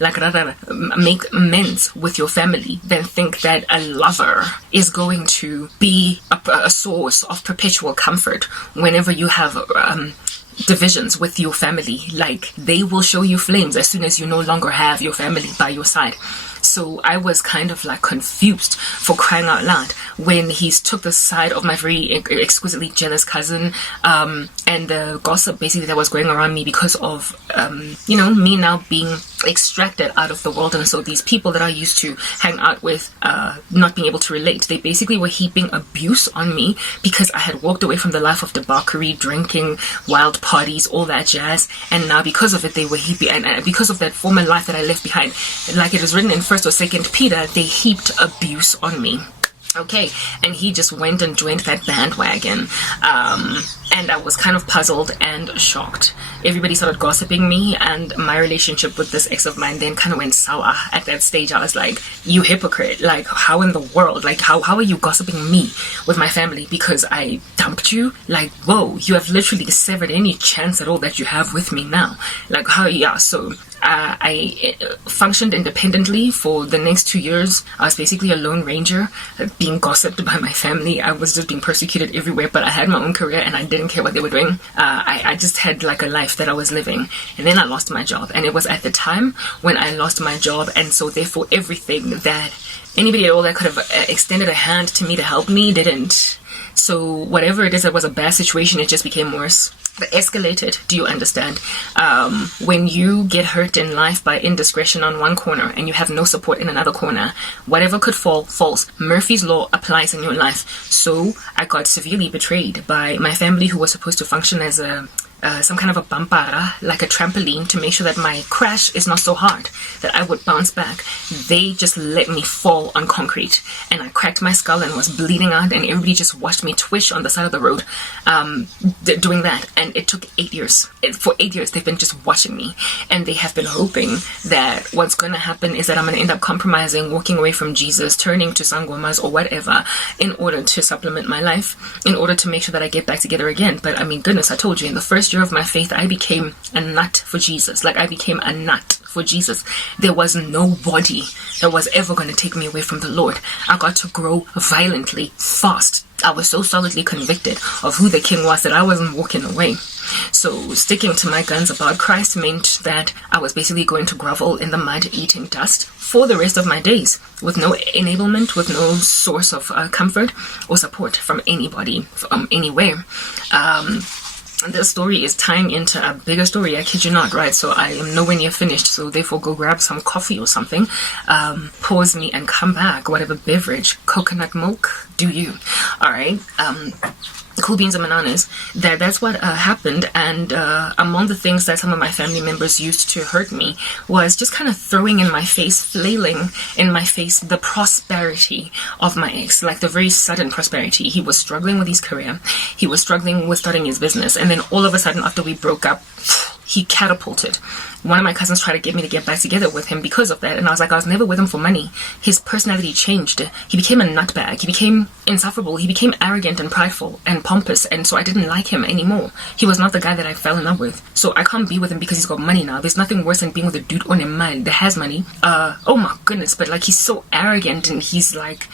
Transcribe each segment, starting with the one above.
like rather make amends with your family than think that a lover is going to be a source of perpetual comfort whenever you have divisions with your family. Like, they will show you flames as soon as you no longer have your family by your side. So I was kind of like confused, for crying out loud, when he took the side of my very exquisitely jealous cousin, and the gossip basically that was going around me because of me now being extracted out of the world. And so these people that I used to hang out with, not being able to relate, they basically were heaping abuse on me because I had walked away from the life of debauchery, drinking, wild parties, all that jazz. And now because of it, they were heaping, and because of that former life that I left behind, like it is written in 1st or 2nd Peter, they heaped abuse on me. Okay, and he just went and joined that bandwagon, and I was kind of puzzled and shocked. Everybody started gossiping me, and my relationship with this ex of mine then kind of went sour. At that stage, I was like, you hypocrite, like, how in the world, like, how are you gossiping me with my family because I dumped you? Like, whoa, you have literally severed any chance at all that you have with me now. Like, how? Yeah, so I functioned independently for the next 2 years. I was basically a lone ranger, being gossiped by my family. I was just being persecuted everywhere, but I had my own career and I didn't care what they were doing. I just had like a life that I was living. And then I lost my job, and it was at the time when I lost my job, and so therefore everything that anybody at all that could have extended a hand to me to help me didn't. So whatever it is that was a bad situation, it just became worse. It escalated. Do you understand? When you get hurt in life by indiscretion on one corner and you have no support in another corner, whatever could fall, falls. Murphy's Law applies in your life. So I got severely betrayed by my family, who was supposed to function as some kind of a bampara, like a trampoline, to make sure that my crash is not so hard that I would bounce back. They just let me fall on concrete, and I cracked my skull and was bleeding out, and everybody just watched me twitch on the side of the road doing that. And it took 8 years. For 8 years they've been just watching me, and they have been hoping that what's going to happen is that I'm going to end up compromising, walking away from Jesus, turning to sangomas or whatever, in order to supplement my life, in order to make sure that I get back together again. But I mean, goodness, I told you, in the first year of my faith, I became a nut for Jesus. Like, I became a nut for Jesus. There was nobody that was ever going to take me away from the Lord. I got to grow violently, fast. I was so solidly convicted of who the King was that I wasn't walking away. So sticking to my guns about Christ meant that I was basically going to grovel in the mud, eating dust for the rest of my days, with no enablement, with no source of comfort or support from anybody, from anywhere. This story is tying into a bigger story, I kid you not, right? So I am nowhere near finished, so therefore go grab some coffee or something, pause me and come back, whatever beverage, coconut milk, do you? Alright, cool beans and bananas. That's what happened. And among the things that some of my family members used to hurt me was just kind of throwing in my face, flailing in my face, the prosperity of my ex, like the very sudden prosperity. He was struggling with his career, he was struggling with starting his business, and then all of a sudden, after we broke up, he catapulted. One of my cousins tried to get me to get back together with him because of that, and I was like, I was never with him for money. His personality changed. He became a nutbag. He became insufferable. He became arrogant and prideful and pompous, and so I didn't like him anymore. He was not the guy that I fell in love with. So I can't be with him because he's got money now. There's nothing worse than being with a dude on a man that has money. Oh my goodness, but like, he's so arrogant, and he's like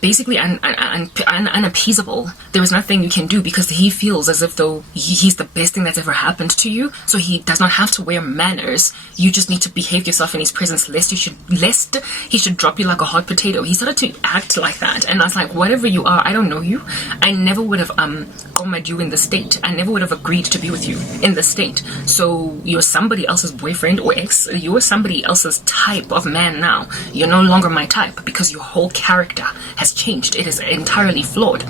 basically unappeasable. There is nothing you can do because he feels as if though he's the best thing that's ever happened to you. So he does not have to wear manners. You just need to behave yourself in his presence, lest he should drop you like a hot potato. He started to act like that, and I was like, whatever you are, I don't know you. I never would have gomed you in the state. I never would have agreed to be with you in the state. So you're somebody else's boyfriend or ex. You're somebody else's type of man now. You're no longer my type because your whole character has changed. It is entirely flawed.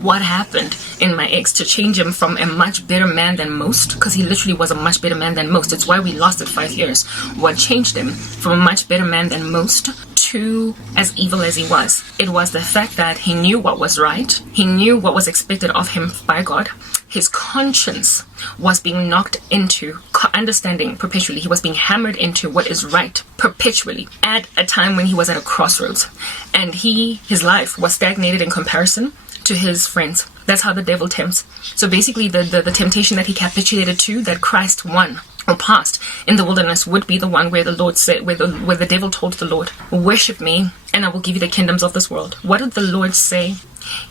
What happened in my ex to change him from a much better man than most, because he literally was a much better man than most. It's why we lasted 5 years. What changed him from a much better man than most to as evil as he was? It was the fact that he knew what was right. He knew what was expected of him by God. His conscience was being knocked into understanding perpetually. He was being hammered into what is right perpetually at a time when he was at a crossroads, and his life was stagnated in comparison to his friends. That's how the devil tempts. So basically the temptation that he capitulated to, that Christ won, or past in the wilderness would be the one where the Lord said, where the devil told the Lord, worship me and I will give you the kingdoms of this world. What did the Lord say?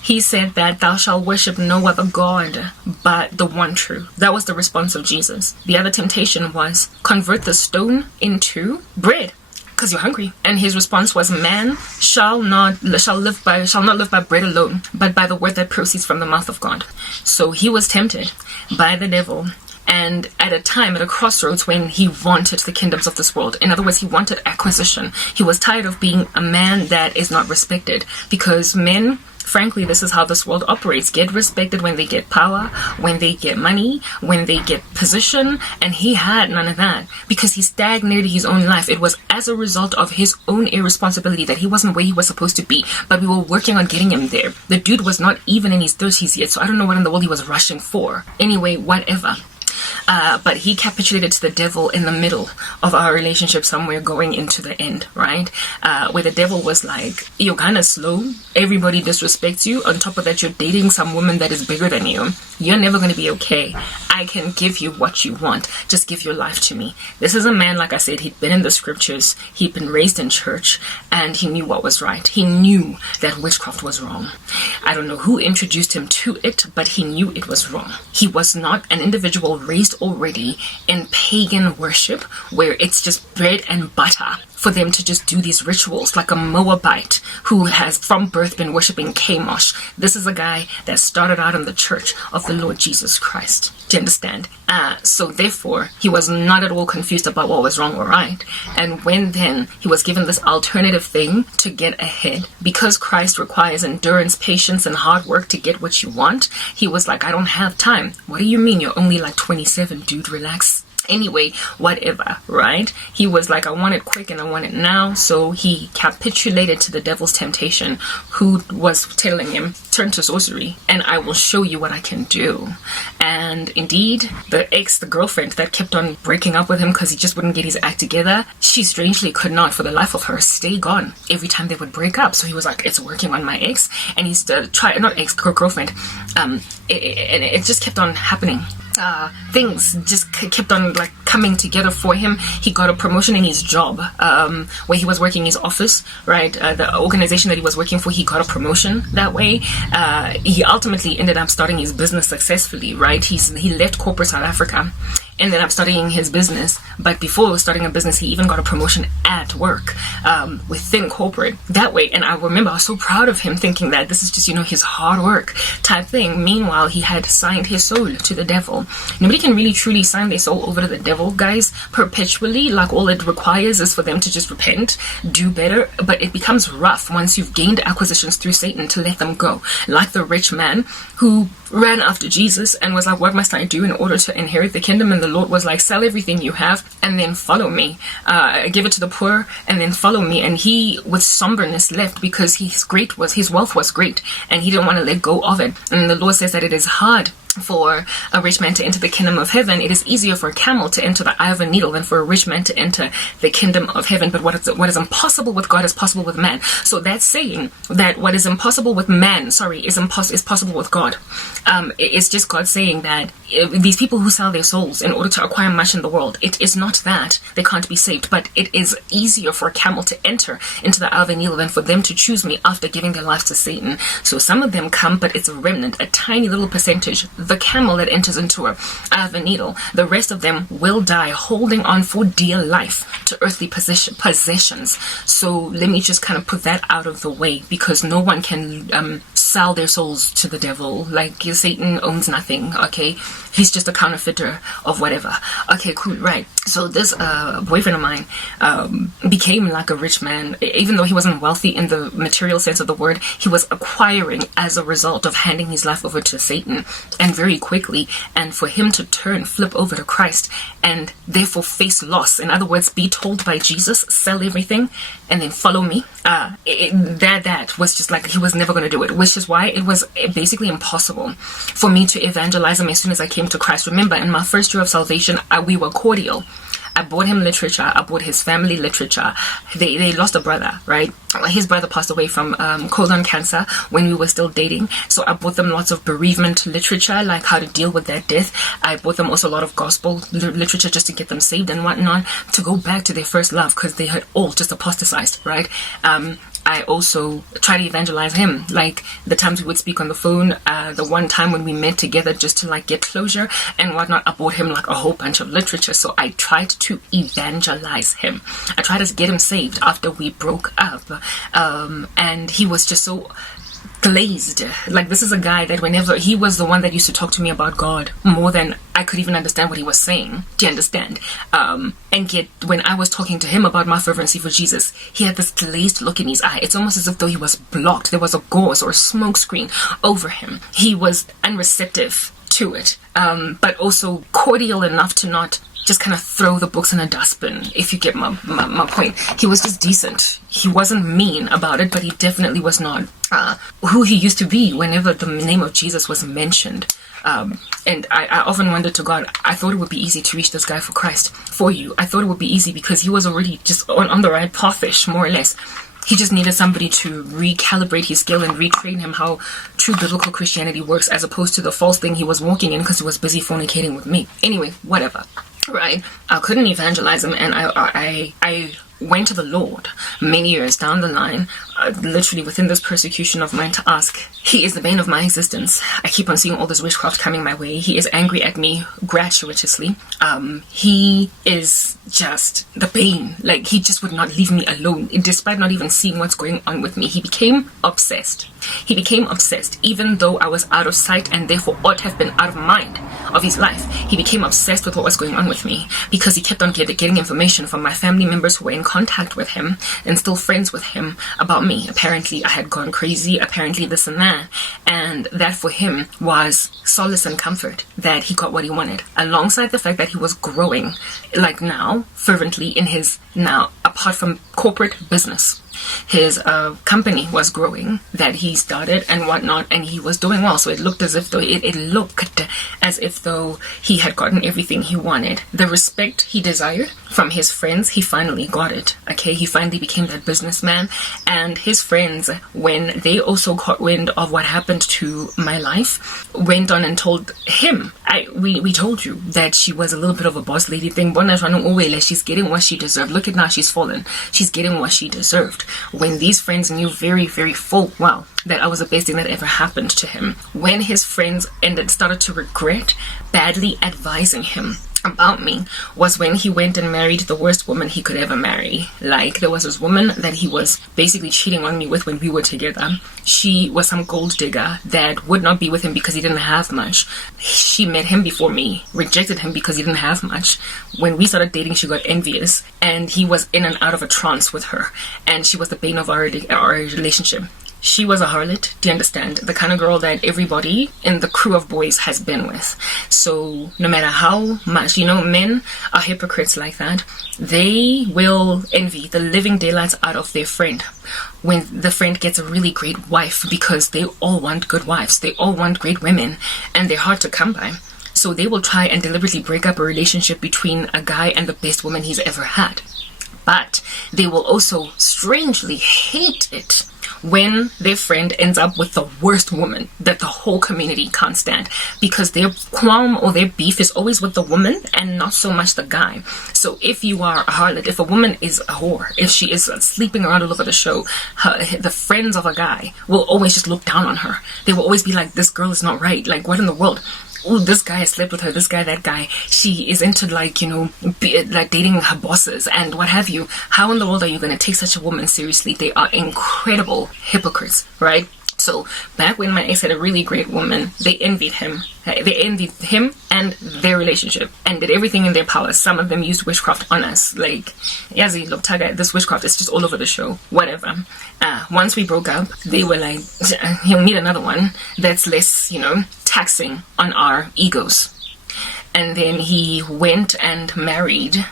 He said that thou shalt worship no other God but the one true. That was the response of Jesus. The other temptation was convert the stone into bread, because you're hungry. And his response was, man shall not live by bread alone, but by the word that proceeds from the mouth of God. So he was tempted by the devil, and at a crossroads when he wanted the kingdoms of this world. In other words, he wanted acquisition. He was tired of being a man that is not respected, because men, frankly, this is how this world operates. Get respected when they get power, when they get money, when they get position. And he had none of that because he stagnated his own life. It was as a result of his own irresponsibility that he wasn't where he was supposed to be. But we were working on getting him there. The dude was not even in his 30s yet. So I don't know what in the world he was rushing for. Anyway, whatever. But he capitulated to the devil in the middle of our relationship, somewhere going into the end, right? Where the devil was like, you're kind of slow. Everybody disrespects you. On top of that, you're dating some woman that is bigger than you. You're never going to be okay. I can give you what you want. Just give your life to me. This is a man, like I said, he'd been in the scriptures. He'd been raised in church and he knew what was right. He knew that witchcraft was wrong. I don't know who introduced him to it, but he knew it was wrong. He was not an individual raised already in pagan worship where it's just bread and butter for them to just do these rituals, like a Moabite who has from birth been worshiping Chemosh. This is a guy that started out in the church of the Lord Jesus Christ. Do you understand? So therefore, he was not at all confused about what was wrong or right. And when then he was given this alternative thing to get ahead, because Christ requires endurance, patience, and hard work to get what you want, he was like, I don't have time. What do you mean? You're only like 27, dude, relax. Anyway, whatever, right? He was like, I want it quick and I want it now. So he capitulated to the devil's temptation, who was telling him, turn to sorcery and I will show you what I can do. And indeed, the girlfriend that kept on breaking up with him because he just wouldn't get his act together, she strangely could not for the life of her stay gone every time they would break up. So he was like, it's working on my ex. And he's girlfriend. It just kept on happening. Things just kept on like coming together for him. He got a promotion in his job, where he was working his office, right? The organization that he was working for, he got a promotion that way. He ultimately ended up starting his business successfully, right? He left corporate South Africa, ended up studying his business, but before starting a business, he even got a promotion at work, within corporate that way. And I remember I was so proud of him, thinking that this is just, his hard work type thing. Meanwhile, he had signed his soul to the devil. Nobody can really truly sign their soul over to the devil, guys, perpetually. Like, all it requires is for them to just repent, do better. But it becomes rough once you've gained acquisitions through Satan to let them go. Like the rich man who ran after Jesus and was like, what must I do in order to inherit the kingdom? And the Lord was like, sell everything you have and then follow me. Give it to the poor and then follow me. And he, with somberness, left because his wealth was great and he didn't want to let go of it. And the Lord says that it is hard for a rich man to enter the kingdom of heaven. It is easier for a camel to enter the eye of a needle than for a rich man to enter the kingdom of heaven. But what is impossible with God is possible with man. So that's saying that what is impossible with man, is possible with God. It's just God saying that these people who sell their souls in order to acquire much in the world, it is not that they can't be saved, but it is easier for a camel to enter into the eye of a needle than for them to choose me after giving their lives to Satan. So some of them come, but it's a remnant, a tiny little percentage. The camel that enters into a eye of a needle, the rest of them will die holding on for dear life to earthly possessions. So let me just kind of put that out of the way, because no one can sell their souls to the devil. Like, Satan owns nothing, okay? He's just a counterfeiter of whatever. Okay, cool, right. So this boyfriend of mine became like a rich man. Even though he wasn't wealthy in the material sense of the word, he was acquiring as a result of handing his life over to Satan, and very quickly. And for him to flip over to Christ and therefore face loss, in other words, be told by Jesus, sell everything and then follow me, that was just like, he was never going to do it, which is why it was basically impossible for me to evangelize him as soon as I came to Christ. Remember, in my first year of salvation, we were cordial. I bought him literature. I bought his family literature. They lost a brother, right? His brother passed away from colon cancer when we were still dating. So I bought them lots of bereavement literature, like how to deal with that death. I bought them also a lot of gospel literature just to get them saved and whatnot, to go back to their first love, because they had all just apostatized, right? I also try to evangelize him, like the times we would speak on the phone, the one time when we met together just to like get closure and whatnot. I bought him like a whole bunch of literature, so I tried to evangelize him. I tried to get him saved after we broke up, and he was just so glazed. Like, this is a guy that whenever he was the one that used to talk to me about God more than I could even understand what he was saying. Do you understand? And yet when I was talking to him about my fervency for Jesus, he had this glazed look in his eye. It's almost as if though he was blocked. There was a gauze or a smoke screen over him. He was unreceptive to it, but also cordial enough to not just kind of throw the books in a dustbin, if you get my point. He was just decent. He wasn't mean about it, but he definitely was not who he used to be whenever the name of Jesus was mentioned. And I often wondered to God, I thought it would be easy to reach this guy for Christ, for you. I thought it would be easy because he was already just on the right pathish, more or less. He just needed somebody to recalibrate his skill and retrain him how true biblical Christianity works, as opposed to the false thing he was walking in because he was busy fornicating with me. Anyway, whatever. Right? I couldn't evangelize him, and I went to the Lord many years down the line, literally within this persecution of mine, to ask. He is the bane of my existence. I keep on seeing all this witchcraft coming my way. He is angry at me gratuitously. He is just the bane. Like, he just would not leave me alone, despite not even seeing what's going on with me. He became obsessed. He became obsessed, even though I was out of sight and therefore ought to have been out of mind of his life. He became obsessed with what was going on with me because he kept on getting information from my family members who were in contact with him and still friends with him about me. Apparently I had gone crazy, apparently this and that, and that for him was solace and comfort that he got what he wanted, alongside the fact that he was growing, like now, fervently in his, now apart from corporate business, his company was growing that he started and whatnot, and he was doing well. So it looked as if though it looked as if though he had gotten everything he wanted. The respect he desired from his friends, he finally got it. Okay, he finally became that businessman, and his friends, when they also caught wind of what happened to my life, went on and told him, we told you that she was a little bit of a boss lady thing. She's getting what she deserved. Look at now, she's fallen. She's getting what she deserved. When these friends knew very, very full well that I was the best thing that ever happened to him. When his friends started to regret badly advising him about me, was when he went and married the worst woman he could ever marry. Like, there was this woman that he was basically cheating on me with when we were together. She was some gold digger that would not be with him because he didn't have much. She met him before me, rejected him because he didn't have much. When we started dating, she got envious, and he was in and out of a trance with her, and she was the bane of our relationship. She was a harlot, do you understand? The kind of girl that everybody in the crew of boys has been with. So no matter how much, men are hypocrites like that. They will envy the living daylights out of their friend when the friend gets a really great wife, because they all want good wives. They all want great women, and they're hard to come by. So they will try and deliberately break up a relationship between a guy and the best woman he's ever had. But they will also strangely hate it when their friend ends up with the worst woman that the whole community can't stand, because their qualm or their beef is always with the woman and not so much the guy. So if you are a harlot, if a woman is a whore, if she is sleeping around all over the show, the friends of a guy will always just look down on her. They will always be like, this girl is not right. Like, what in the world? Oh, this guy has slept with her, this guy, that guy. She is into like dating her bosses and what have you. How in the world are you going to take such a woman seriously? They are incredible hypocrites, right? So back when my ex had a really great woman, they envied him. They envied him and their relationship and did everything in their power. Some of them used witchcraft on us. Like, Yazi, look, Taga, this witchcraft is just all over the show. Whatever. Once we broke up, they were like, he'll need another one that's less, taxing on our egos. And then he went and married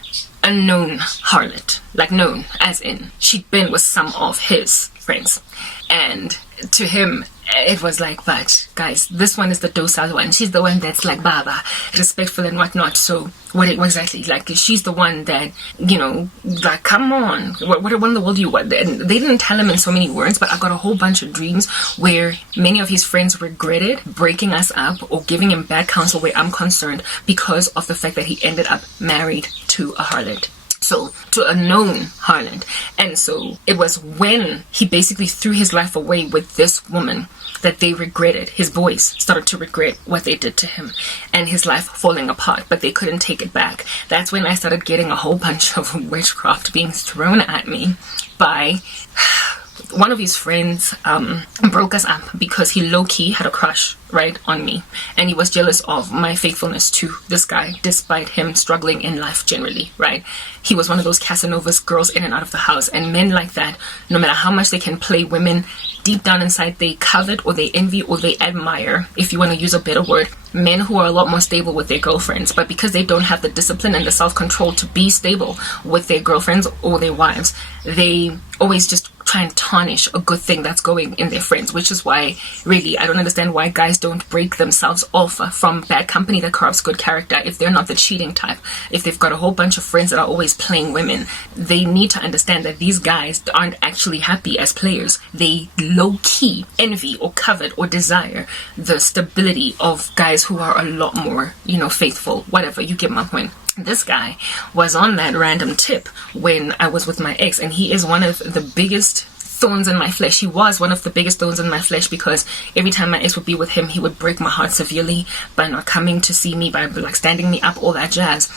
a known harlot. Like, known, as in she'd been with some of his friends. And to him, it was like, but guys, this one is the docile one. She's the one that's like Baba, respectful and whatnot. So what exactly? Like, she's the one that, you know, like, come on, what in the world do you want? And they didn't tell him in so many words, but I got a whole bunch of dreams where many of his friends regretted breaking us up or giving him bad counsel where I'm concerned because of the fact that he ended up married to a harlot. So, to a known harlot. And so it was when he basically threw his life away with this woman that they regretted. His boys started to regret what they did to him and his life falling apart, but they couldn't take it back. That's when I started getting a whole bunch of witchcraft being thrown at me by one of his friends. Broke us up because he low-key had a crush, right, on me, and he was jealous of my faithfulness to this guy despite him struggling in life generally, right? He was one of those Casanovas, girls in and out of the house, and men like that, no matter how much they can play women, deep down inside they covet or they envy or they admire, if you want to use a better word, men who are a lot more stable with their girlfriends, but because they don't have the discipline and the self-control to be stable with their girlfriends or their wives, they always just try and tarnish a good thing that's going in their friends, which is why really I don't understand why guys don't break themselves off from bad company that corrupts good character. If they're not the cheating type, if they've got a whole bunch of friends that are always playing women, they need to understand that these guys aren't actually happy as players. They low-key envy or covet or desire the stability of guys who are a lot more, you know, faithful, whatever. You get my point. This guy was on that random tip when I was with my ex, and he is one of the biggest thorns in my flesh. He was one of the biggest thorns in my flesh because every time my ex would be with him, he would break my heart severely by not coming to see me, by like standing me up, all that jazz.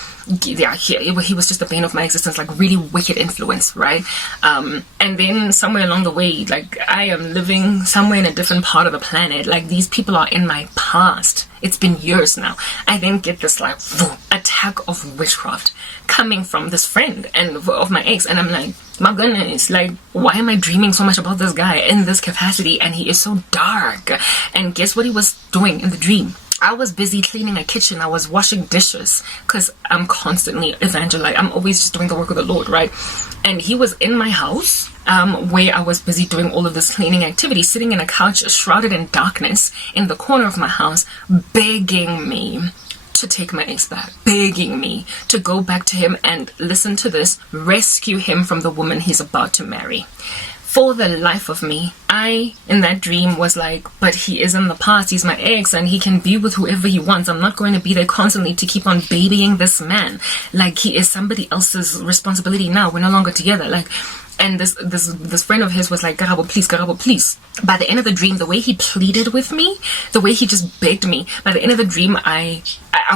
Yeah, he was just the bane of my existence, like really wicked influence, right? And then somewhere along the way, like I am living somewhere in a different part of the planet. Like these people are in my past. It's been years now. I then get this like attack of witchcraft coming from this friend and of my ex, and I'm like, my goodness, like why am I dreaming so much about this guy in this capacity? And he is so dark. And guess what he was doing in the dream? I was busy cleaning a kitchen. I was washing dishes because I'm constantly evangelizing. I'm always just doing the work of the Lord, right? And he was in my house where I was busy doing all of this cleaning activity, sitting in a couch shrouded in darkness in the corner of my house, begging me to take my ex back, begging me to go back to him and, listen to this, rescue him from the woman he's about to marry. For the life of me, I, in that dream, was like, but he is in the past, he's my ex, and he can be with whoever he wants. I'm not going to be there constantly to keep on babying this man. Like, he is somebody else's responsibility now. We're no longer together. Like, and this friend of his was like, Garabo, please. By the end of the dream, the way he pleaded with me, the way he just begged me, by the end of the dream, I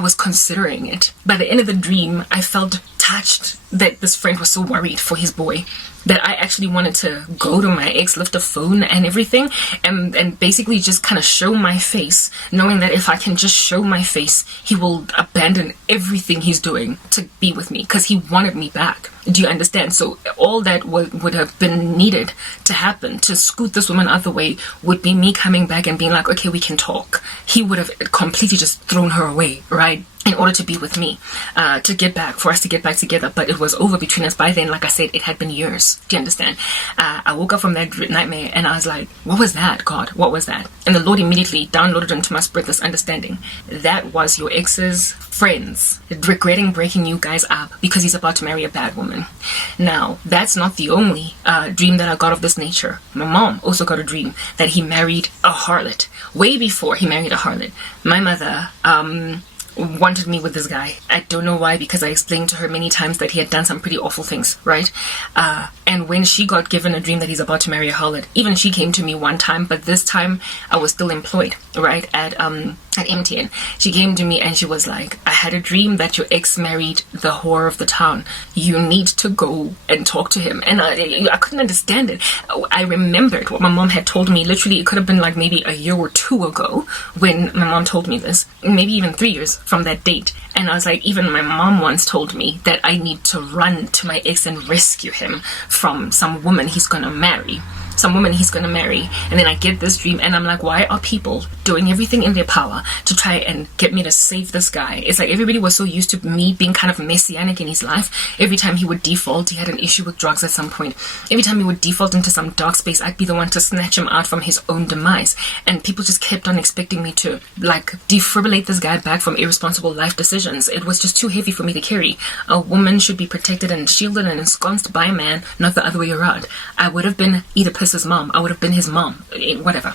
was considering it. By the end of the dream, I felt touched that this friend was so worried for his boy that I actually wanted to go to my ex, lift a phone and everything, and basically just kind of show my face, knowing that if I can just show my face, he will abandon everything he's doing to be with me because he wanted me back. Do you understand? So all that would have been needed to happen to scoot this woman out the way would be me coming back and being like, okay, we can talk. He would have completely just thrown her away, right? In order to be with me, for us to get back together. But it was over between us by then. Like I said, it had been years. Do you understand? I woke up from that nightmare and I was like, what was that, God? What was that? And the Lord immediately downloaded into my spirit this understanding. That was your ex's friends regretting breaking you guys up because he's about to marry a bad woman. Now, that's not the only dream that I got of this nature. My mom also got a dream that he married a harlot. Way before he married a harlot, my mother wanted me with this guy. I don't know why, because I explained to her many times that he had done some pretty awful things, right? And when she got given a dream that he's about to marry a harlot, even she came to me one time, but this time I was still employed, right, at MTN. She came to me and she was like, I had a dream that your ex married the whore of the town. You need to go and talk to him. And I couldn't understand it. I remembered what my mom had told me. Literally, it could have been like maybe a year or two ago when my mom told me this, maybe even 3 years from that date. And I was like, even my mom once told me that I need to run to my ex and rescue him from some woman he's gonna marry. some woman he's gonna marry. And then I get this dream and I'm like, why are people doing everything in their power to try and get me to save this guy? It's like everybody was so used to me being kind of messianic in his life. Every time he would default, he had an issue with drugs at some point. Every time he would default into some dark space, I'd be the one to snatch him out from his own demise. And people just kept on expecting me to like defibrillate this guy back from irresponsible life decisions. It was just too heavy for me to carry. A woman should be protected and shielded and ensconced by a man, not the other way around. I would have been Oedipus's mom. I would have been his mom. Whatever.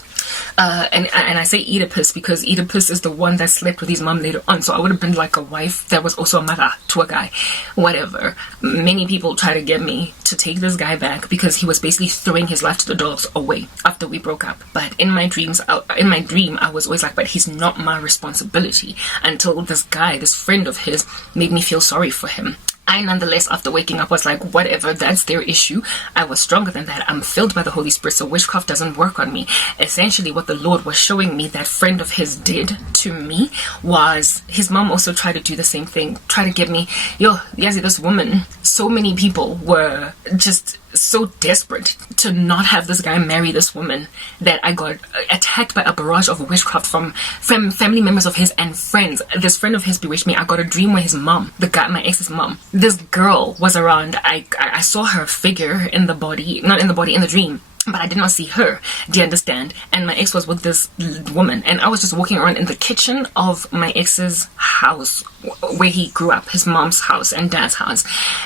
And I say Oedipus because Oedipus is the one that slept with his mom later on. So I would have been like a wife that was also a mother to a guy. Whatever. Many people try to get me to take this guy back because he was basically throwing his life to the dogs away after we broke up. But in my dream, I was always like, but he's not my responsibility, until this guy, this friend of his, made me feel sorry for him. I nonetheless, after waking up, was like, whatever, that's their issue. I was stronger than that. I'm filled by the Holy Spirit, so witchcraft doesn't work on me. Essentially, what the Lord was showing me that friend of his did to me was his mom also tried to do the same thing. Try to get me, Yazzie, this woman. So many people were just so desperate to not have this guy marry this woman that I got attacked by a barrage of witchcraft from family members of his and friends. This friend of his bewitched me. I got a dream where his mom, the guy, my ex's mom, this girl was around. I saw her figure in the body, not in the body, in the dream. But I did not see her. Do you understand? And my ex was with this woman. And I was just walking around in the kitchen of my ex's house where he grew up, his mom's house and dad's house.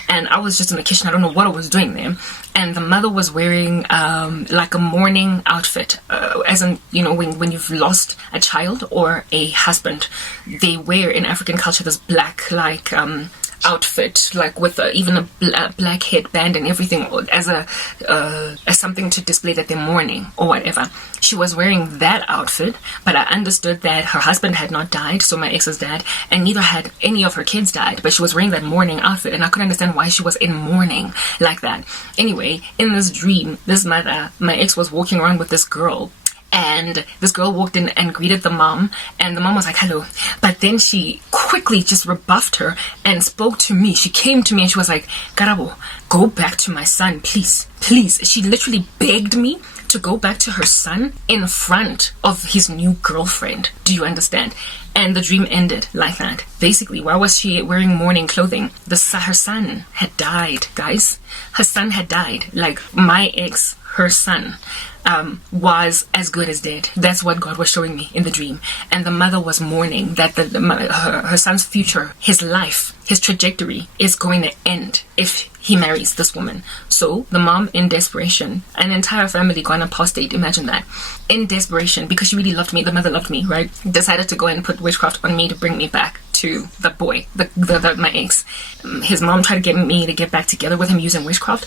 And I was just in the kitchen. I don't know what I was doing there. And the mother was wearing like a mourning outfit. As in, when you've lost a child or a husband, they wear in African culture this black, like, outfit, like with even a black headband and everything, as something to display that they're mourning or whatever. She was wearing that outfit, but I understood that her husband had not died, so my ex's dad, and neither had any of her kids died, but she was wearing that mourning outfit, and I couldn't understand why she was in mourning like that. Anyway, in this dream, this mother, my ex, was walking around with this girl. And this girl walked in and greeted the mom, and the mom was like, hello. But then she quickly just rebuffed her and spoke to me. She came to me and she was like, Karabo, go back to my son, please, please. She literally begged me to go back to her son in front of his new girlfriend. Do you understand? And the dream ended like that. Basically, why was she wearing mourning clothing? Her son had died, guys. Her son had died. Like, my ex, her son, was as good as dead. That's what God was showing me in the dream. And the mother was mourning that her son's future, his life, his trajectory is going to end if he marries this woman. So the mom, in desperation, an entire family gone apostate, imagine that, in desperation, because she really loved me, the mother loved me, right, decided to go and put witchcraft on me to bring me back to the boy, my ex. His mom tried to get me to get back together with him using witchcraft.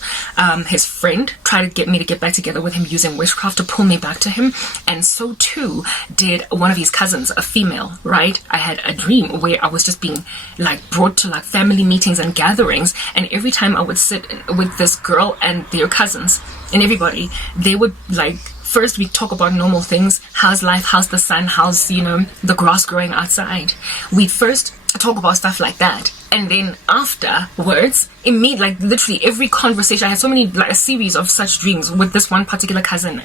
His friend tried to get me to get back together with him using witchcraft to pull me back to him. And so too did one of his cousins, a female, right? I had a dream where I was just being like brought to like family meetings and gatherings. And every time I would sit with this girl and their cousins and everybody, they would like, first, we talk about normal things. How's life? How's the sun? How's, the grass growing outside? We first talk about stuff like that. And then afterwards, like literally every conversation, I had so many, like a series of such dreams with this one particular cousin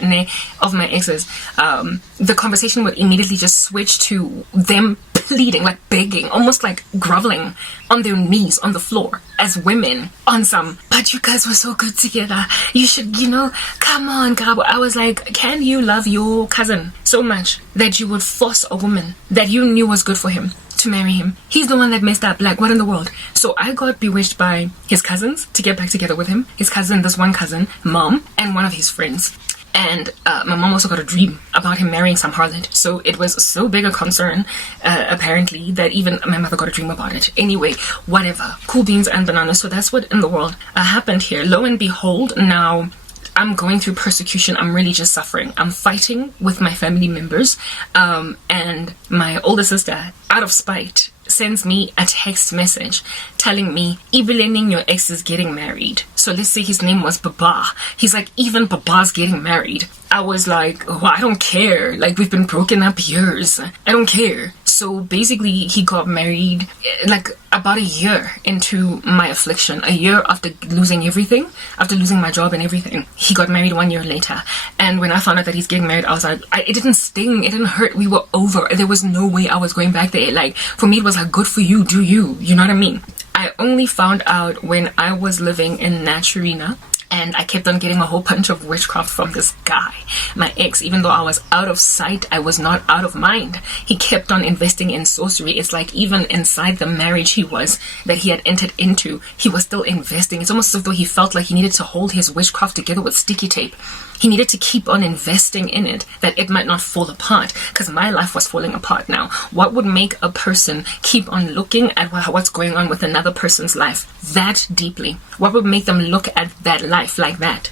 of my ex's. The conversation would immediately just switch to them pleading, like begging, almost like groveling on their knees on the floor as women on some, but you guys were so good together. You should, come on, Gabo. I was like, can you love your cousin so much that you would force a woman that you knew was good for him to marry him? He's the one that messed up. Like, what in the world? So I got bewitched by his cousins to get back together with him. His cousin, this one cousin, mom, and one of his friends. And my mom also got a dream about him marrying some harlot. So it was so big a concern, apparently, that even my mother got a dream about it. Anyway, whatever. Cool beans and bananas. So that's what in the world happened here. Lo and behold, now I'm going through persecution. I'm really just suffering. I'm fighting with my family members. And my older sister, out of spite, sends me a text message telling me, Ibelening, your ex is getting married. So So let's say his name was Baba. He's like, even Baba's getting married. I was like, oh, I don't care. Like, we've been broken up years. I don't care. So basically, he got married like about a year into my affliction. A year after losing everything, after losing my job and everything. He got married 1 year later. And when I found out that he's getting married, I was like, it didn't sting. It didn't hurt. We were over. There was no way I was going back there. Like, for me, it was like, good for you. Do you. You know what I mean? I only found out when I was living in Naturina. And I kept on getting a whole bunch of witchcraft from this guy, my ex. Even though I was out of sight, I was not out of mind. He kept on investing in sorcery. It's like even inside the marriage that he had entered into, he was still investing. It's almost as though he felt like he needed to hold his witchcraft together with sticky tape. He needed to keep on investing in it, that it might not fall apart, because my life was falling apart now. What would make a person keep on looking at what's going on with another person's life that deeply? What would make them look at that life like that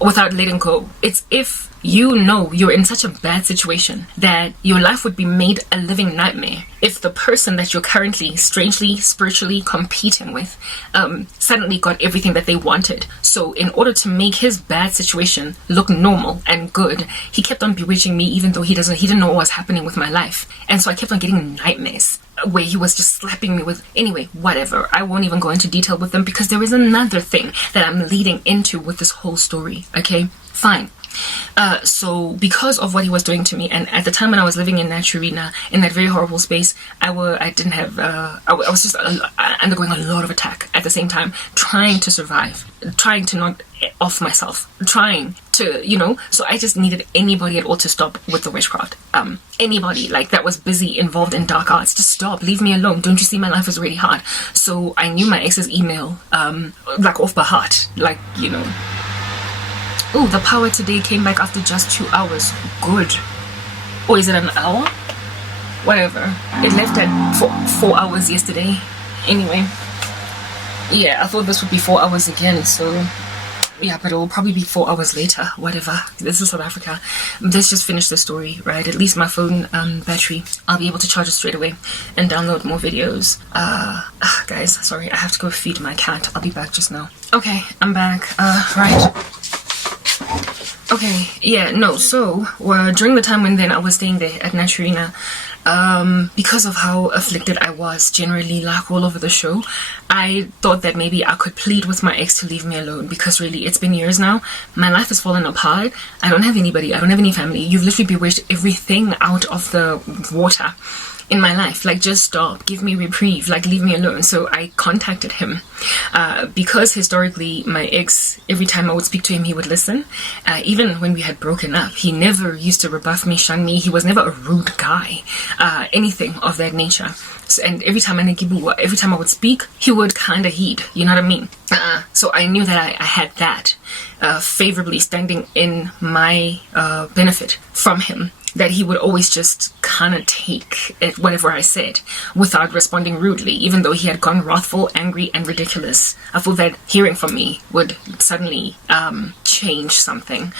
without letting go? It's if you know you're in such a bad situation that your life would be made a living nightmare if the person that you're currently strangely spiritually competing with suddenly got everything that they wanted. So in order to make his bad situation look normal and good, he kept on bewitching me, even though he didn't know what was happening with my life. And so I kept on getting nightmares where he was just slapping me with, anyway, whatever. I won't even go into detail with them because there is another thing that I'm leading into with this whole story. Okay, fine. So because of what he was doing to me, and at the time when I was living in Naturina, in that very horrible space, I was just undergoing a lot of attack at the same time, trying to survive, trying to not off myself, trying to, so I just needed anybody at all to stop with the witchcraft. Anybody like that was busy involved in dark arts, just stop, leave me alone. Don't you see my life is really hard? So I knew my ex's email, like off by heart, like, Oh, the power today came back after just 2 hours. Good. Or is it an hour? Whatever. It left at 4 hours yesterday. Anyway. Yeah, I thought this would be 4 hours again, so yeah, but it will probably be 4 hours later. Whatever. This is South Africa. Let's just finish the story, right? At least my phone battery, I'll be able to charge it straight away and download more videos. Guys, sorry, I have to go feed my cat. I'll be back just now. Okay, I'm back. Right. Okay, yeah, no, so during the time when then I was staying there at Naturina, because of how afflicted I was generally, like all over the show, I thought that maybe I could plead with my ex to leave me alone, because really it's been years now. My life has fallen apart. I don't have anybody. I don't have any family. You've literally bewitched everything out of the water in my life. Like, just stop, give me reprieve, like, leave me alone. So I contacted him because historically my ex, every time I would speak to him, he would listen. Even when we had broken up, he never used to rebuff me, shun me. He was never a rude guy, anything of that nature. So, and every time I would speak, he would kind of heed, you know what I mean? So I knew that I had that favorably standing in my benefit from him, that he would always just kind of take it, whatever I said, without responding rudely, even though he had gone wrathful, angry, and ridiculous. I thought that hearing from me would suddenly change something.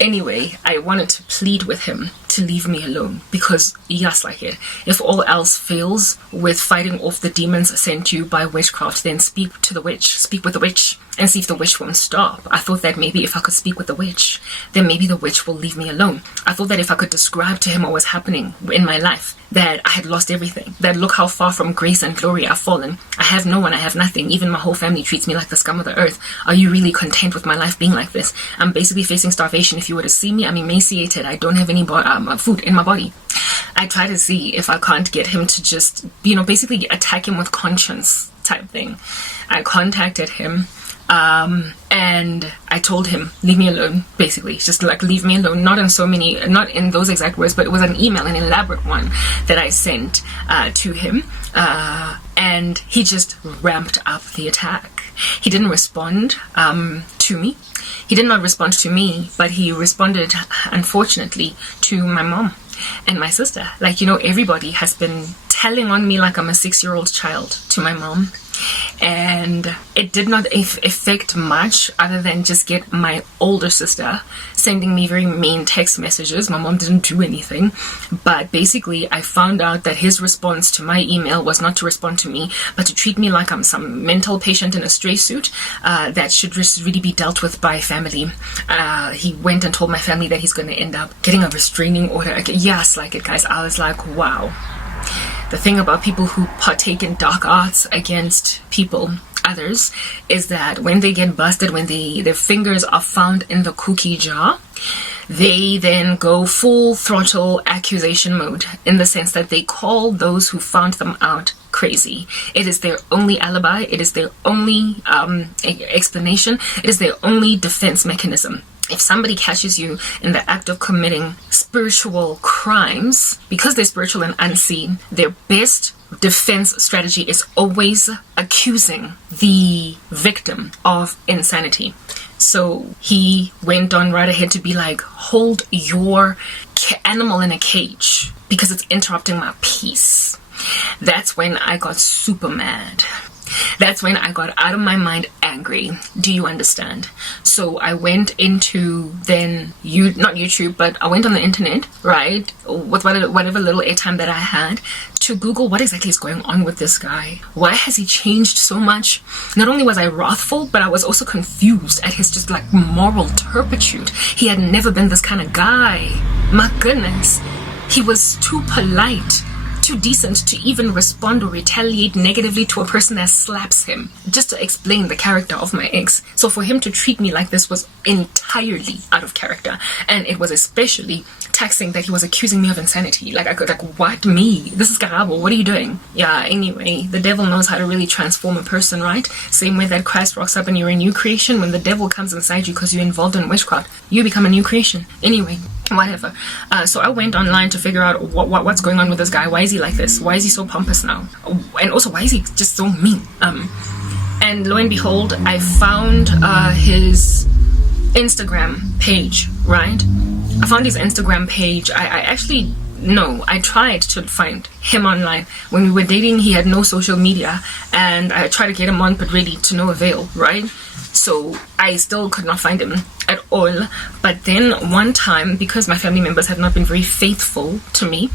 Anyway, I wanted to plead with him to leave me alone, because yes, like it, if all else fails with fighting off the demons sent you by witchcraft, then speak with the witch, and see if the witch won't stop. I thought that maybe if I could speak with the witch, then maybe the witch will leave me alone. I thought that if I could describe to him what was happening in my life, that I had lost everything, that look how far from grace and glory I've fallen. I have no one, I have nothing. Even my whole family treats me like the scum of the earth. Are you really content with my life being like this? I'm basically facing starvation. If you were to see me, I'm emaciated. I don't have any food in my body. I try to see if I can't get him to just, basically attack him with conscience type thing. I contacted him. And I told him, leave me alone, basically, just like leave me alone. Not in those exact words, but it was an email, an elaborate one that I sent to him, and he just ramped up the attack. He didn't respond to me. He did not respond to me, but he responded, unfortunately, to my mom and my sister. Like, everybody has been telling on me like I'm a 6-year-old child to my mom. and it did not affect much other than just get my older sister sending me very mean text messages. My mom didn't do anything, but basically I found out that his response to my email was not to respond to me, but to treat me like I'm some mental patient in a stray suit that should just really be dealt with by family. He went and told my family that he's going to end up getting a restraining order. Yes, like it, guys. I was like, wow. The thing about people who partake in dark arts against others, is that when they get busted, when their fingers are found in the cookie jar, they then go full throttle accusation mode, in the sense that they call those who found them out crazy. It is their only alibi. It is their only explanation. It is their only defense mechanism. If somebody catches you in the act of committing spiritual crimes, because they're spiritual and unseen, their best defense strategy is always accusing the victim of insanity. So he went on right ahead to be like, hold your animal in a cage because it's interrupting my peace. That's when I got super mad. That's when I got out of my mind angry. Do you understand? So I went into not YouTube, but I went on the internet, right, with whatever little airtime that I had, to Google what exactly is going on with this guy. Why has he changed so much? Not only was I wrathful, but I was also confused at his just like moral turpitude. He had never been this kind of guy. My goodness. He was too polite, too decent to even respond or retaliate negatively to a person that slaps him, just to explain the character of my ex. So for him to treat me like this was entirely out of character, and it was especially taxing that he was accusing me of insanity. Like, I could, like, what, me? This is Karabo, what are you doing? Yeah, anyway, the devil knows how to really transform a person, right? Same way that Christ rocks up and you're a new creation. When the devil comes inside you because you're involved in witchcraft, you become a new creation. Anyway, whatever. So I went online to figure out what's going on with this guy. Why is he like this? Why is he so pompous now? And also, why is he just so mean? And lo and behold, I found his Instagram page, right? I found his Instagram page. I tried to find him online. When we were dating, he had no social media, and I tried to get him on, but really to no avail, right? So I still could not find him at all. But then one time, because my family members had not been very faithful to me,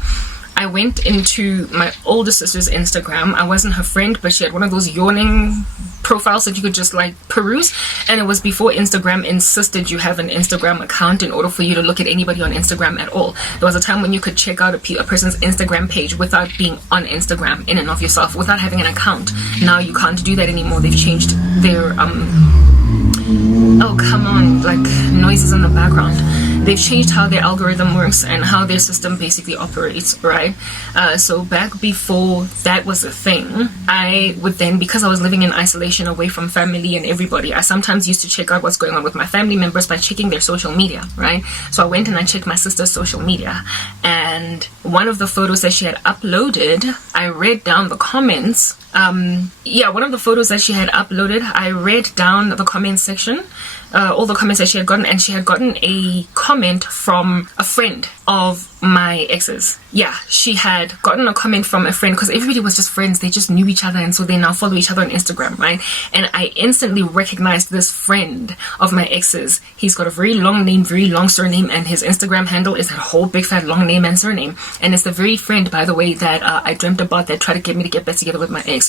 I went into my older sister's Instagram. I wasn't her friend, but she had one of those yawning profiles that you could just like peruse, and it was before Instagram insisted you have an Instagram account in order for you to look at anybody on Instagram at all. There was a time when you could check out a person's Instagram page without being on Instagram in and of yourself, without having an account. Now you can't do that anymore. They've changed their oh come on, like noises in the background. They've changed how their algorithm works and how their system basically operates, right? So back before that was a thing, I would then, because I was living in isolation away from family and everybody, I sometimes used to check out what's going on with my family members by checking their social media, right? So I went and I checked my sister's social media, and one of the photos that she had uploaded, I read down the comments. One of the photos that she had uploaded, I read down the comment section, all the comments that she had gotten, and she had gotten a comment from a friend of my ex's. Yeah, she had gotten a comment from a friend, because everybody was just friends. They just knew each other, and so they now follow each other on Instagram, right? And I instantly recognized this friend of my ex's. He's got a very long name, very long surname, and his Instagram handle is that whole big fat long name and surname. And it's the very friend, by the way, that I dreamt about that tried to get me to get back together with my ex.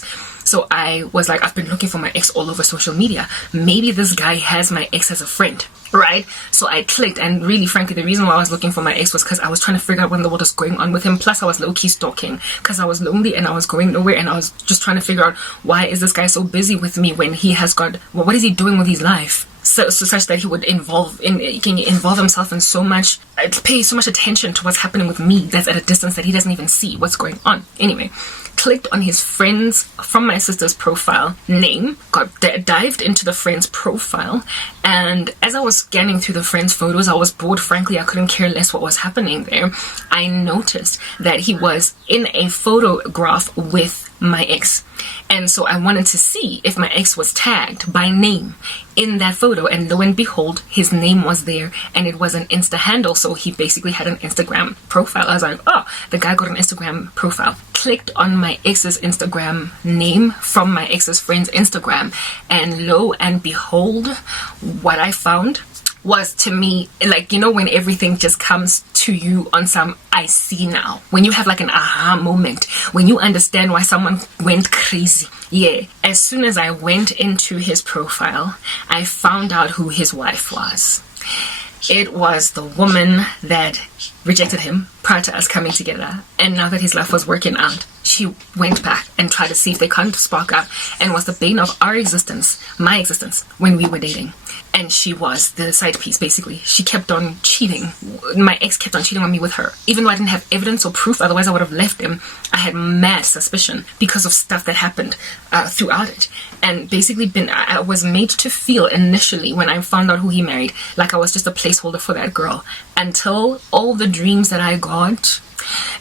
So I was like, I've been looking for my ex all over social media. Maybe this guy has my ex as a friend, right? So I clicked, and really, frankly, the reason why I was looking for my ex was because I was trying to figure out what in the world was going on with him. Plus, I was low-key stalking because I was lonely and I was going nowhere, and I was just trying to figure out, why is this guy so busy with me when he has got, well, what is he doing with his life? So such that he would involve himself in so much, pay so much attention to what's happening with me that's at a distance that he doesn't even see what's going on. Anyway, clicked on his friend's, from my sister's profile name, dived into the friend's profile, and as I was scanning through the friend's photos, I was bored. Frankly, I couldn't care less what was happening there. I noticed that he was in a photograph with my ex, and so I wanted to see if my ex was tagged by name in that photo, and lo and behold, his name was there, and it was an Insta handle, so he basically had an Instagram profile. I was like, oh, the guy got an Instagram profile. clicked on my ex's Instagram name from my ex's friend's Instagram, and lo and behold, what I found was, to me, like, you know, when everything just comes to you on some I see now, when you have like an aha moment, when you understand why someone went crazy. Yeah, as soon as I went into his profile, I found out who his wife was. It was the woman that rejected him prior to us coming together, and now that his life was working out, she went back and tried to see if they can't spark up, and was the bane of our existence, my existence, when we were dating. And she was the side piece, basically. She kept on cheating. My ex kept on cheating on me with her, even though I didn't have evidence or proof. Otherwise I would have left him. I had mad suspicion because of stuff that happened throughout it. And basically I was made to feel initially, when I found out who he married, like I was just a placeholder for that girl, until all the dreams that I got,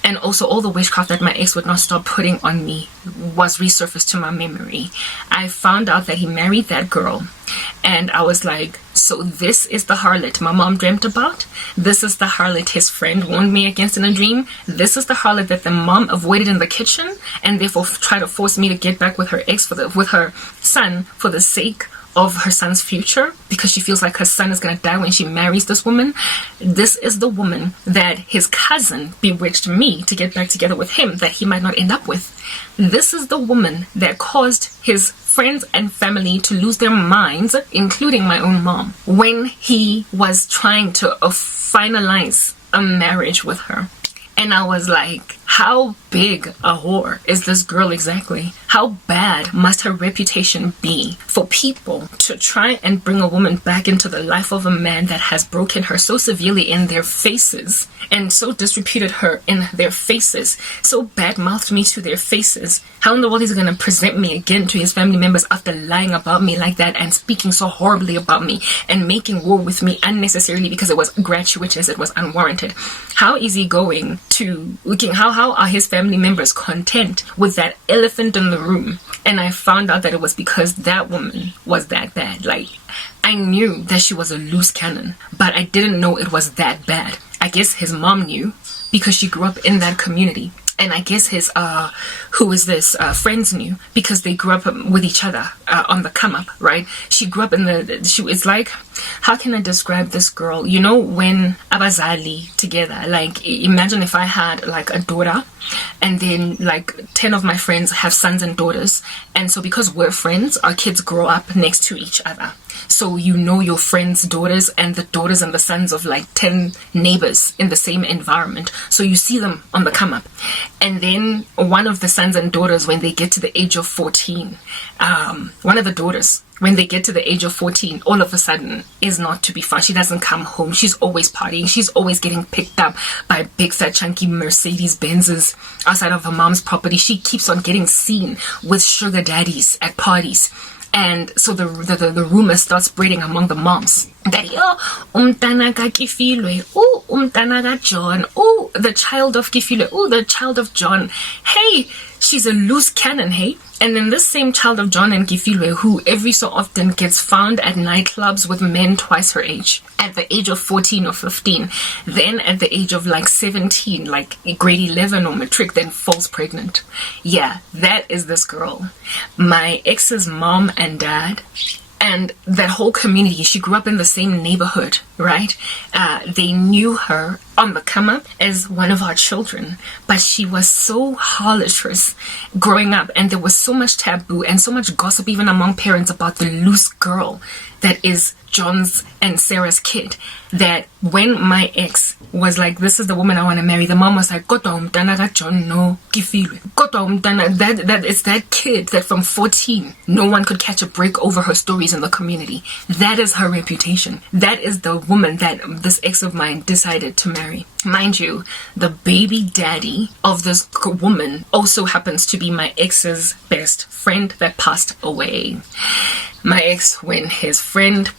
and also all the witchcraft that my ex would not stop putting on me, was resurfaced to my memory. I found out that he married that girl, and I was like, so this is the harlot my mom dreamt about? This is the harlot his friend warned me against in a dream? This is the harlot that the mom avoided in the kitchen, and therefore tried to force me to get back with her ex, with her son, for the sake of her son's future, because she feels like her son is going to die when she marries this woman? This is the woman that his cousin bewitched me to get back together with him, that he might not end up with. This is the woman that caused his friends and family to lose their minds, including my own mom, when he was trying to finalize a marriage with her. And I was like, how big a whore is this girl exactly? How bad must her reputation be for people to try and bring a woman back into the life of a man that has broken her so severely in their faces, and so disreputed her in their faces, so bad-mouthed me to their faces? How in the world is he going to present me again to his family members after lying about me like that, and speaking so horribly about me, and making war with me unnecessarily because it was gratuitous, it was unwarranted? How is he going to, how are his family members content with that elephant in the room? And I found out that it was because that woman was that bad. Like, I knew that she was a loose cannon, but I didn't know it was that bad. I guess his mom knew, because she grew up in that community. And I guess his, friends knew, because they grew up with each other on the come up, right? She grew up in it's like, how can I describe this girl? You know, when abazali together, like, imagine if I had like a daughter, and then like 10 of my friends have sons and daughters. And so because we're friends, our kids grow up next to each other. So you know your friends' daughters and the daughters and the sons of like 10 neighbors in the same environment. So you see them on the come up. And then one of the sons and daughters, when they get to the age of 14, one of the daughters, when they get to the age of 14, all of a sudden is not to be found. She doesn't come home. She's always partying. She's always getting picked up by big fat chunky Mercedes Benzes outside of her mom's property. She keeps on getting seen with sugar daddies at parties. And so the rumor starts spreading among the moms that, umntana ka Kifilwe, umntana ka John, the child of Kifilwe, the child of John. Hey, she's a loose cannon, hey? And then this same child of John and Kifilwe, who every so often gets found at nightclubs with men twice her age, at the age of 14 or 15, then at the age of like 17, like grade 11 or matric, then falls pregnant. Yeah, that is this girl. My ex's mom and dad, and that whole community, she grew up in the same neighborhood, right? They knew her on the come up as one of our children, but she was so harlotrous growing up, and there was so much taboo and so much gossip even among parents about the loose girl that is John's and Sarah's kid, that when my ex was like, this is the woman I want to marry, the mom was like, Kodwa umntana ka John no Kifilwe. Kodwa umntana, that is that kid that from 14 no one could catch a break over her stories in the community. That is her reputation. That is the woman that this ex of mine decided to marry. Mind you, the baby daddy of this woman also happens to be my ex's best friend that passed away. My ex, when his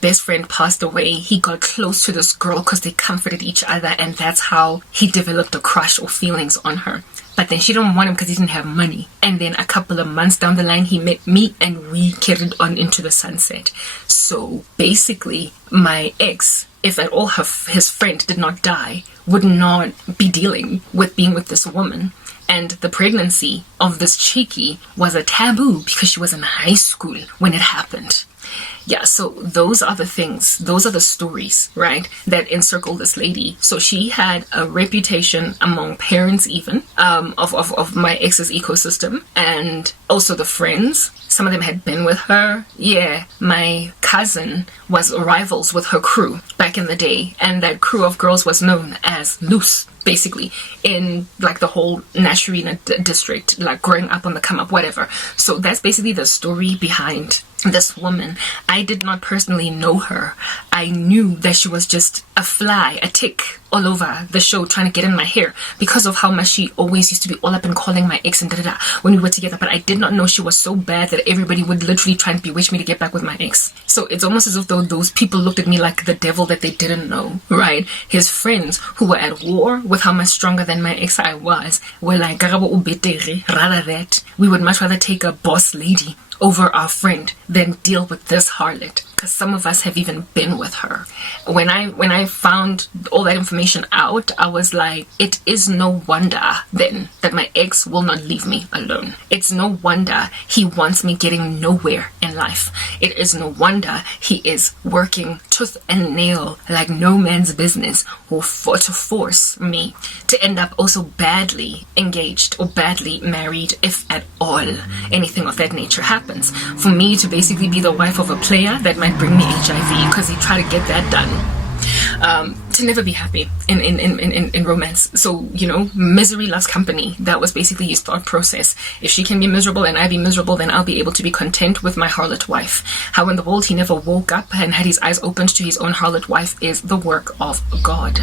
best friend passed away, he got close to this girl because they comforted each other, and that's how he developed a crush or feelings on her. But then she didn't want him because he didn't have money. And then a couple of months down the line, he met me, and we carried on into the sunset. So basically, my ex, if at all his friend did not die, would not be dealing with being with this woman. And the pregnancy of this cheeky was a taboo because she was in high school when it happened. Yeah, so those are the things, those are the stories, right, that encircle this lady. So she had a reputation among parents even, of my ex's ecosystem, and also the friends. Some of them had been with her. Yeah, my cousin was rivals with her crew back in the day, and that crew of girls was known as Loose, basically, in like the whole Nasharina district, like growing up on the come up, whatever. So that's basically the story behind this woman. I did not personally know her. I knew that she was just a fly, a tick all over the show trying to get in my hair because of how much she always used to be all up and calling my ex and da-da-da when we were together. But I did not know she was so bad that everybody would literally try and bewitch me to get back with my ex. So it's almost as if though those people looked at me like the devil that they didn't know, right? His friends who were at war with how much stronger than my ex I was were like, rather that we would much rather take a boss lady over our friend than deal with this harlot, because some of us have even been with her. When I found all that information out, I was like, it is no wonder then that my ex will not leave me alone. It's no wonder he wants me getting nowhere in life. It is no wonder he is working tooth and nail like no man's business to force me to end up also badly engaged or badly married, if at all anything of that nature happens. For me to basically be the wife of a player that might bring me HIV because he tried to get that done. To never be happy in romance. So, you know, misery loves company. That was basically his thought process. If she can be miserable and I be miserable, then I'll be able to be content with my harlot wife. How in the world he never woke up and had his eyes opened to his own harlot wife is the work of God.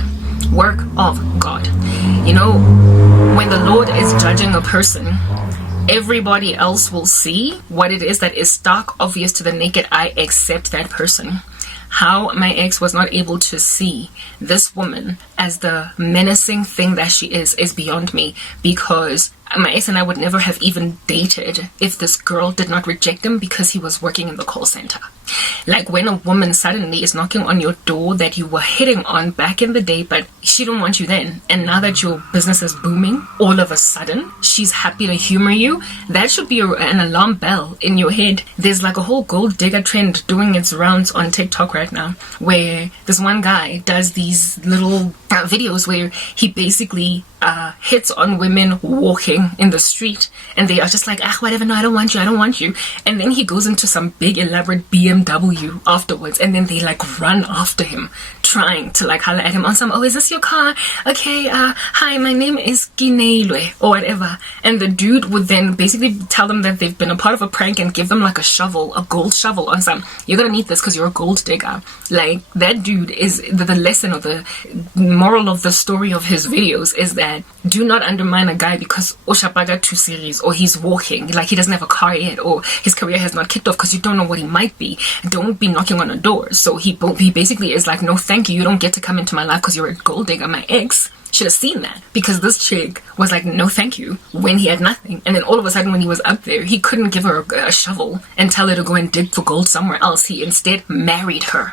Work of God. You know, when the Lord is judging a person, everybody else will see what it is that is stark obvious to the naked eye except that person. How my ex was not able to see this woman as the menacing thing that she is beyond me, because my ex and I would never have even dated if this girl did not reject him because he was working in the call center. Like when a woman suddenly is knocking on your door that you were hitting on back in the day, but she don't want you then, and now that your business is booming, all of a sudden she's happy to humor you. That should be an alarm bell in your head. There's like a whole gold digger trend doing its rounds on TikTok right now, where this one guy does these little videos where he basically hits on women walking in the street, and they are just like, whatever, no, I don't want you, and then he goes into some big elaborate BMW afterwards, and then they like run after him trying to like holler at him on some, oh, is this your car? Okay, hi, my name is Gineilwe or whatever. And the dude would then basically tell them that they've been a part of a prank and give them like a shovel, a gold shovel on some, you're gonna need this because you're a gold digger. Like that dude is the lesson or the moral of the story of his videos is that do not undermine a guy because Oshapaga 2 series or he's walking, like he doesn't have a car yet or his career has not kicked off because you don't know what he might be. Don't be knocking on a door. So he basically is like, no thank you, you don't get to come into my life because you're a gold digger. My ex should have seen that, because this chick was like, no thank you, when he had nothing. And then all of a sudden when he was up there, he couldn't give her a shovel and tell her to go and dig for gold somewhere else. He instead married her.